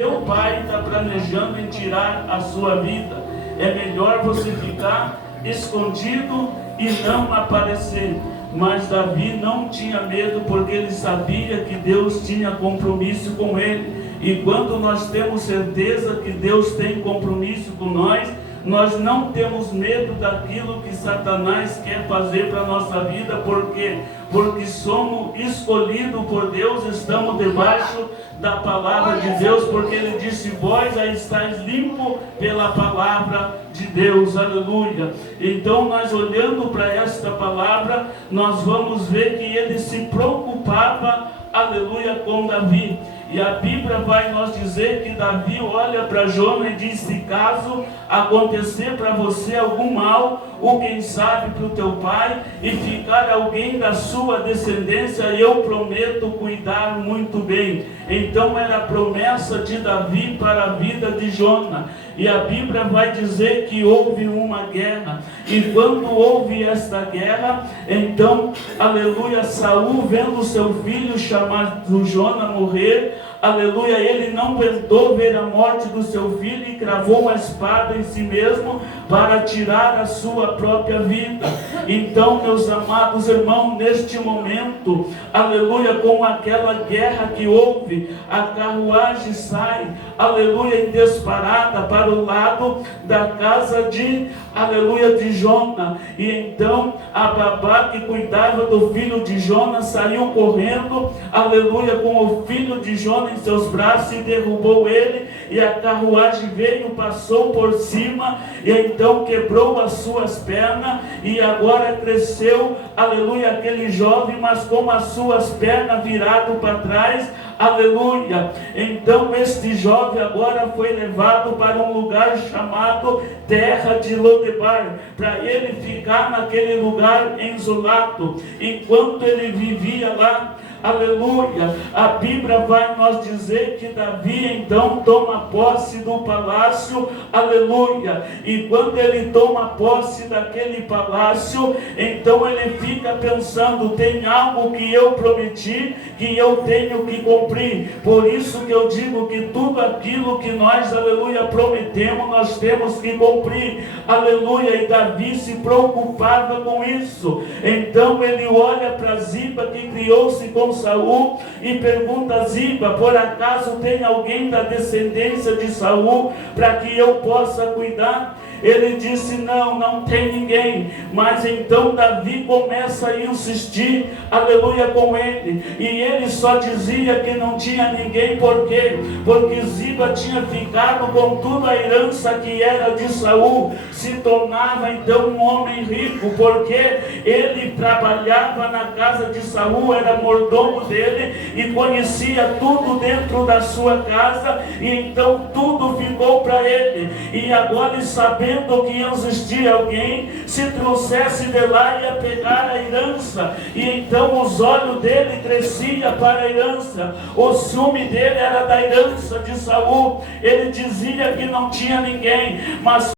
Seu pai está planejando em tirar a sua vida. É melhor você ficar escondido e não aparecer. Mas Davi não tinha medo, porque ele sabia que Deus tinha compromisso com ele. E quando nós temos certeza que Deus tem compromisso com nós não temos medo daquilo que Satanás quer fazer para a nossa vida. Por quê? Porque somos escolhidos por Deus, estamos debaixo da palavra de Deus, porque ele disse: vós aí estáis limpo pela palavra de Deus, aleluia. Então nós olhando para esta palavra, nós vamos ver que ele se preocupava, aleluia, com Davi. E a Bíblia vai nos dizer que Davi olha para Jonas e diz: se caso acontecer para você algum mal, ou quem sabe para o teu pai, e ficar alguém da sua descendência, eu prometo cuidar muito bem. Então era a promessa de Davi para a vida de Jonas. E a Bíblia vai dizer que houve uma guerra. E quando houve esta guerra, então, aleluia, Saul, vendo seu filho chamado Jonas morrer, aleluia, ele não aguentou ver a morte do seu filho e cravou a espada em si mesmo para tirar a sua própria vida. Então, meus amados irmãos, neste momento, aleluia, com aquela guerra que houve, a carruagem sai, aleluia, em disparada para o lado da casa de, aleluia, de Jonas. E então a babá que cuidava do filho de Jonas saiu correndo, aleluia, com o filho de Jonas em seus braços e derrubou ele, e a carruagem veio, passou por cima, e então quebrou as suas pernas, e agora cresceu, aleluia, aquele jovem, mas com as suas pernas viradas para trás, aleluia. Então este jovem agora foi levado para um lugar chamado Terra de Lodebar, para ele ficar naquele lugar isolado, enquanto ele vivia lá. Aleluia, a Bíblia vai nos dizer que Davi então toma posse do palácio, aleluia, e quando ele toma posse daquele palácio, então ele fica pensando: tem algo que eu prometi, que eu tenho que cumprir. Por isso que eu digo que tudo aquilo que nós, aleluia, prometemos, nós temos que cumprir, aleluia. E Davi se preocupava com isso. Então ele olha para Ziba, que criou-se com Saul, e pergunta a Ziba: por acaso tem alguém da descendência de Saul para que eu possa cuidar? Ele disse: não tem ninguém. Mas então Davi começa a insistir, aleluia, com ele, e ele só dizia que não tinha ninguém. Por quê? Porque Ziba tinha ficado com toda a herança que era de Saul, se tornava então um homem rico, porque ele trabalhava na casa de Saul, era mordomo dele e conhecia tudo dentro da sua casa, e então tudo ficou para ele. E agora, sabendo que existia alguém, se trouxesse de lá, ia pegar a herança, e então os olhos dele cresciam para a herança, o ciúme dele era da herança de Saul. Ele dizia que não tinha ninguém, mas